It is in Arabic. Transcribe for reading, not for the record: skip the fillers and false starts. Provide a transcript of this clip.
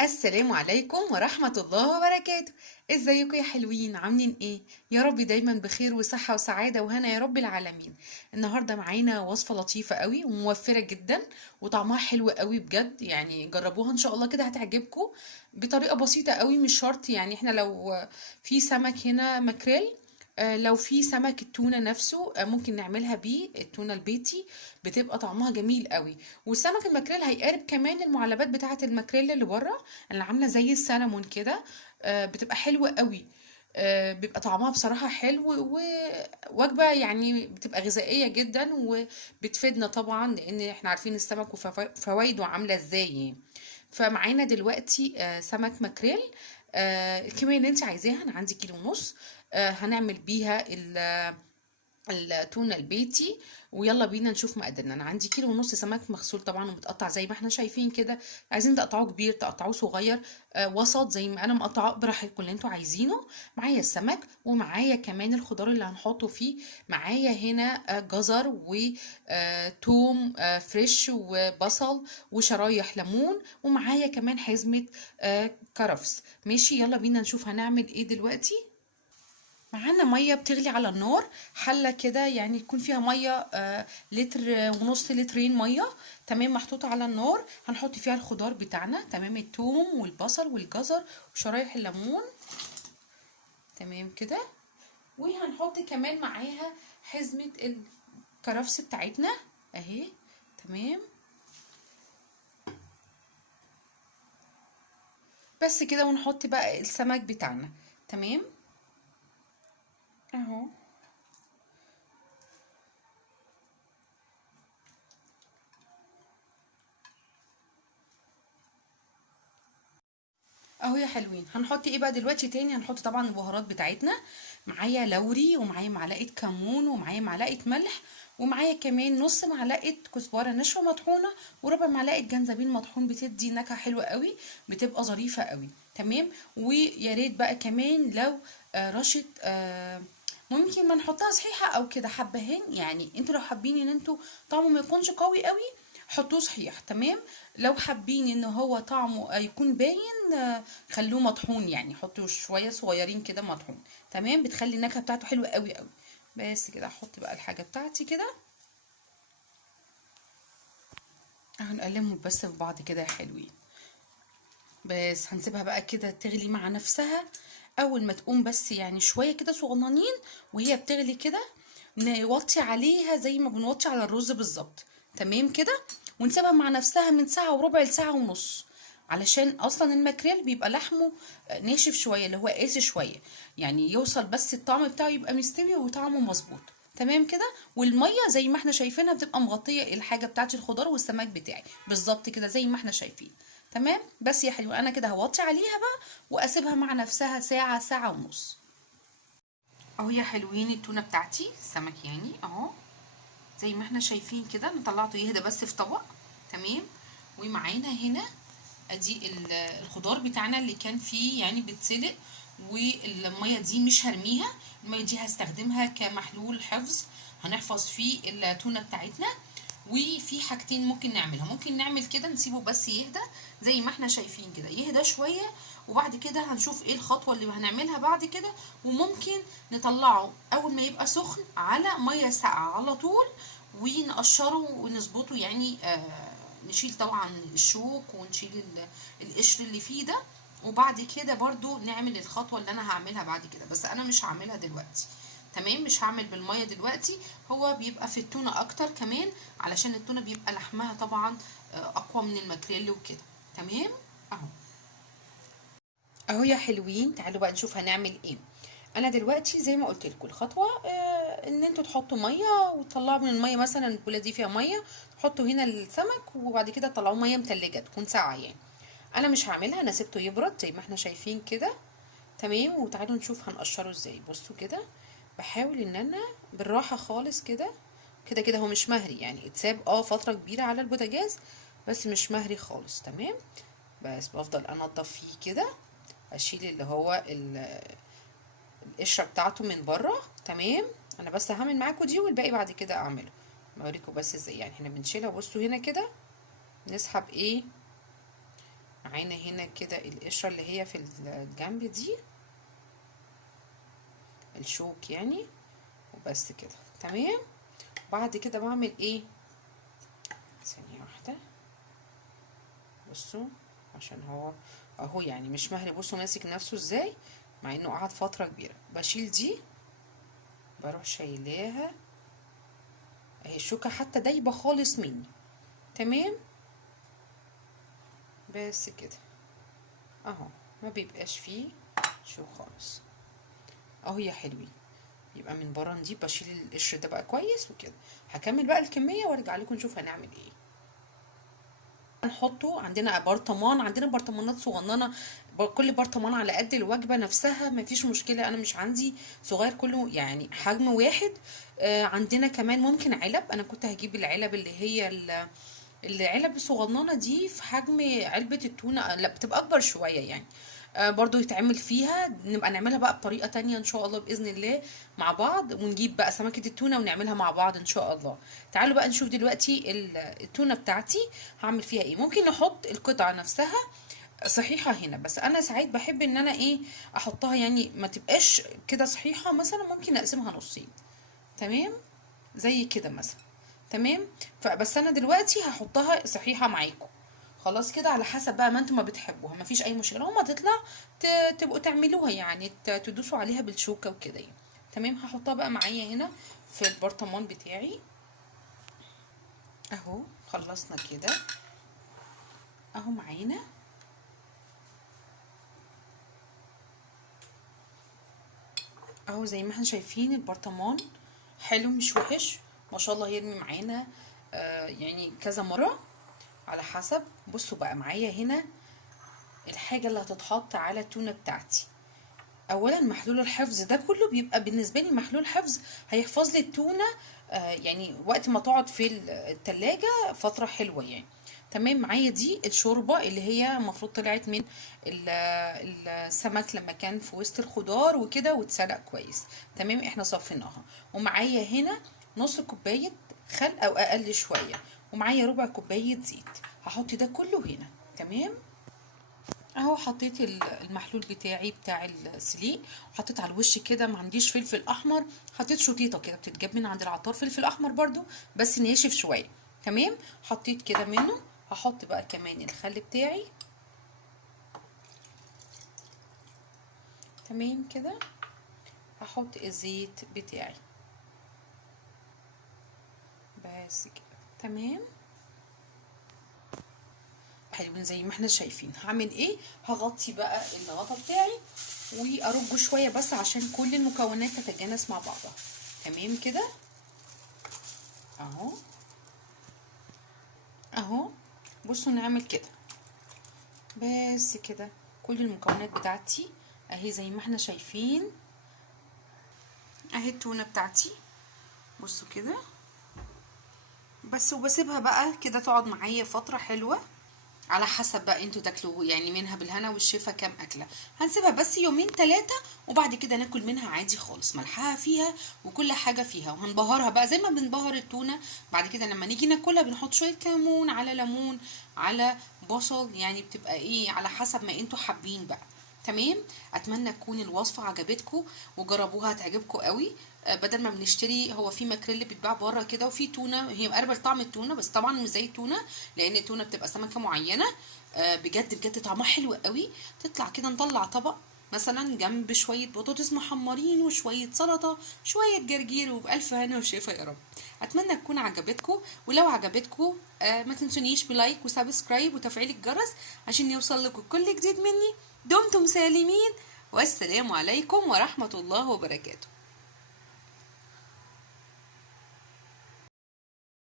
السلام عليكم ورحمة الله وبركاته. ازيكم يا حلوين؟ عاملين ايه؟ يا رب دايما بخير وصحة وسعادة وهنا يا رب العالمين. النهاردة معانا وصفة لطيفة قوي وموفرة جدا وطعمها حلو قوي بجد، يعني جربوها ان شاء الله كده هتعجبكم بطريقة بسيطة قوي. مش شرط يعني احنا لو في سمك هنا ماكريل، لو في سمك التونة نفسه ممكن نعملها بيه التونة البيتي، بتبقى طعمها جميل قوي. والسمك الماكريل هيقارب كمان المعلبات بتاعة الماكريل اللي بره، اللي عامله زي السلمون كده. بتبقى حلوه قوي. بيبقى طعمها بصراحه حلو، ووجبه يعني بتبقى غذائيه جدا وبتفيدنا طبعا، لان احنا عارفين السمك وفوائده عامله ازاي يعني. فمعانا دلوقتي سمك ماكريل. الكميه اللي انت عايزاها، انا عندي كيلو ونص. هنعمل بيها التونة البيتي. ويلا بينا نشوف مقاديرنا. انا عندي كيلو ونص سمك مغسول طبعا ومتقطع زي ما احنا شايفين كده. عايزين تقطعوه كبير تقطعوه صغير، وسط زي ما انا مقطعاه، براحتكم اللي انتوا عايزينه. معايا السمك ومعايا كمان الخضار اللي هنحطه فيه. معايا هنا جزر وتوم فريش وبصل وشرايح ليمون، ومعايا كمان حزمة كرفس. ماشي، يلا بينا نشوف هنعمل ايه دلوقتي. معانا ميه بتغلي على النار، حله كده يعني يكون فيها ميه لتر ونص، لترين ميه. تمام، محطوطه على النار. هنحط فيها الخضار بتاعنا، تمام، الثوم والبصل والجزر وشرايح الليمون. تمام كده. وهنحط كمان معاها حزمه الكرفس بتاعتنا اهي. تمام، بس كده. ونحط بقى السمك بتاعنا. تمام اهو. اهو يا حلوين. هنحط ايه بقى دلوقتي تاني؟ هنحط طبعا البهارات بتاعتنا. معايا لوري، ومعايا معلقه كمون، ومعايا معلقه ملح، ومعايا كمان نص معلقه كزبره ناشفه مطحونه، وربع معلقه جنزبيل مطحون. بتدي نكهه حلوه قوي، بتبقى ظريفه قوي. تمام. ويا ريت بقى كمان لو رشه ممكن ما نحطها صحيحه او كده حبهان، يعني انتوا لو حابين ان انتوا طعمه ما يكونش قوي قوي حطوه صحيح. تمام. لو حابين ان هو طعمه يكون باين خلوه مطحون، يعني حطوا شويه صغيرين كده مطحون. تمام، بتخلي النكهه بتاعته حلوه قوي قوي. بس كده احط بقى الحاجه بتاعتي كده. هنقلبهم بس في بعض كده يا حلوين. بس هنسيبها بقى كده تغلي مع نفسها. اول ما تقوم بس يعني شويه كده صغننين وهي بتغلي كده، نوطي عليها زي ما بنوطي على الرز بالظبط. تمام كده. ونسيبها مع نفسها من ساعه وربع لساعه ونص، علشان اصلا الماكريل بيبقى لحمه ناشف شويه، اللي هو قاسي شويه، يعني يوصل بس الطعم بتاعه يبقى مستوي وطعمه مظبوط. تمام كده. والميه زي ما احنا شايفينها بتبقى مغطيه الحاجه بتاعت الخضار والسمك بتاعي بالظبط كده زي ما احنا شايفين. تمام. بس يا حلوه انا كده هوطي عليها بقى واسيبها مع نفسها ساعه، ساعه ونص. اهو يا حلوين التونه بتاعتي السمك يعني اهو، زي ما احنا شايفين كده. انا طلعته يهدى بس في طبق. تمام. ومعانا هنا ادي الخضار بتاعنا اللي كان فيه يعني بتسلق، والميه دي مش هرميها، الميه دي هستخدمها كمحلول حفظ، هنحفظ فيه التونه بتاعتنا. وفي حاجتين ممكن نعملها، ممكن نعمل كده نسيبه بس يهدى زي ما احنا شايفين كده، يهدى شويه، وبعد كده هنشوف ايه الخطوه اللي هنعملها بعد كده. وممكن نطلعه اول ما يبقى سخن على ميه ساقعه على طول، ونقشره ونظبطه يعني نشيل طبعا الشوك ونشيل القشر اللي فيه ده. وبعد كده برضو نعمل الخطوة اللي انا هعملها بعد كده، بس انا مش هعملها دلوقتي. تمام، مش هعمل بالمية دلوقتي. هو بيبقى في التونة اكتر كمان، علشان التونة بيبقى لحمها طبعا اقوى من الماكريل وكده. تمام اهو. اهو يا حلوين، تعالوا بقى نشوف هنعمل ايه. انا دلوقتي زي ما قلت لكم الخطوه ان انتوا تحطوا ميه وتطلعوا من الميه، مثلا البوله دي فيها ميه، تحطوا هنا السمك وبعد كده تطلعوه ميه متلجه تكون ساقعه يعني. انا مش هعملها، انا سبته يبرد زي ما احنا شايفين كده. تمام. وتعالوا نشوف هنقشره ازاي. بصوا كده، بحاول ان انا بالراحه خالص كده. كده كده هو مش مهري، يعني اتساب فتره كبيره على البوتاجاز، بس مش مهري خالص. تمام. بس بفضل انضف فيه كده، اشيل اللي هو القشره بتاعته من بره. تمام. انا بس هعمل معاكم دي والباقي بعد كده اعمله. بوريكم بس ازاي يعني احنا بنشيلها. بصوا هنا كده، نسحب ايه معانا هنا كده القشرة اللي هي في الجنب دي، الشوك يعني، وبس كده تمام. بعد كده بعمل ايه، ثانية واحدة، بصوا عشان هو اهو يعني مش مهري، بصوا ماسك نفسه ازاي مع انه قعد فترة كبيرة. بشيل دي، بروح شايلاها اهي، الشوكة حتى دايبة خالص مني تمام. بس كده اهو، ما بيبقاش فيه شوك خالص اهو يا حلوين. يبقى من بره نجيب، بشيل القشر ده بقى كويس وكده. هكمل بقى الكمية وارجع لكم نشوف هنعمل ايه. نحطه عندنا برطمان، عندنا برطمانات صغننه، كل برطمان على قد الوجبه نفسها، مفيش مشكله، انا مش عندي صغير كله يعني حجم واحد. عندنا كمان ممكن علب، انا كنت هجيب العلب اللي هي العلب الصغننه دي في حجم علبه التونه، لا بتبقى اكبر شويه يعني. برضو يتعمل فيها، نبقى نعملها بقى بطريقة تانية ان شاء الله بإذن الله مع بعض، ونجيب بقى سمكة التونة ونعملها مع بعض ان شاء الله. تعالوا بقى نشوف دلوقتي التونة بتاعتي هعمل فيها ايه. ممكن نحط القطعة نفسها صحيحة هنا، بس انا ساعات بحب ان انا ايه احطها يعني ما تبقاش كده صحيحة، مثلا ممكن اقسمها نصين تمام، زي كده مثلا تمام. فبس انا دلوقتي هحطها صحيحة معاكم خلاص كده، على حسب بقى ما انتم ما بتحبوها، مفيش اي مشكله، هما تطلع تبقوا تعملوها يعني تدوسوا عليها بالشوكه وكده يعني تمام. هحطها بقى معايا هنا في البرطمان بتاعي اهو. خلصنا كده اهو معانا اهو، زي ما احنا شايفين البرطمان حلو مش وحش ما شاء الله، يرمي معانا يعني كذا مره على حسب. بصوا بقى معايا هنا الحاجه اللي هتتحط على التونه بتاعتي. اولا محلول الحفظ ده كله بيبقى بالنسبه لي محلول حفظ، هيحفظ لي التونه يعني وقت ما تقعد في التلاجة فتره حلوه يعني تمام. معايا دي الشوربه اللي هي المفروض طلعت من السمك لما كان في وسط الخضار وكده واتسلق كويس تمام، احنا صفيناها. ومعايا هنا نص كوبايه خل او اقل شويه، ومعايا ربع كوبايه زيت. هحط ده كله هنا تمام اهو. حطيت المحلول بتاعي بتاع السليق، وحطيت على الوش كده، ما عنديش فلفل احمر، حطيت شطيطه كده بتتجاب من عند العطار، فلفل احمر برضو بس ناشف شويه تمام. حطيت كده منه. هحط بقى كمان الخل بتاعي تمام كده. هحط الزيت بتاعي بس كده تمام حلوين زي ما احنا شايفين. هعمل ايه، هغطي بقى الغطا بتاعي وارجه شويه بس عشان كل المكونات تتجانس مع بعضها تمام كده اهو اهو. بصوا نعمل كده بس كده، كل المكونات بتاعتي اهي زي ما احنا شايفين اهي التونه بتاعتي بصوا كده بس. وبسيبها بقى كده تقعد معايا فتره حلوه، على حسب بقى انتوا تاكلوا يعني منها بالهنا والشفا كام اكله. هنسيبها بس يومين 3 وبعد كده ناكل منها عادي خالص، ملحها فيها وكل حاجه فيها. وهنبهرها بقى زي ما بنبهر التونه. بعد كده لما نيجي ناكلها بنحط شويه كمون على ليمون على بصل، يعني بتبقى ايه على حسب ما انتوا حابين بقى تمام. اتمنى تكون الوصفه عجبتكم وجربوها هتعجبكم قوي. بدل ما بنشتري، هو في ماكريل بيتباع بره كده، وفي تونه هي مقربه لطعم التونه بس طبعا مش زي التونه، لان التونه بتبقى سمكه معينه. بجد بجد طعمها حلو قوي. تطلع كده نطلع طبق مثلا جنب شويه بطاطس محمرين وشويه سلطه شويه جرجير، وبالف هنا وشفا يا رب. اتمنى تكون عجبتكم، ولو عجبتكم ما تنسونيش بلايك وسبسكرايب وتفعيل الجرس عشان يوصل لكم كل جديد مني. دمتم سالمين، والسلام عليكم ورحمه الله وبركاته.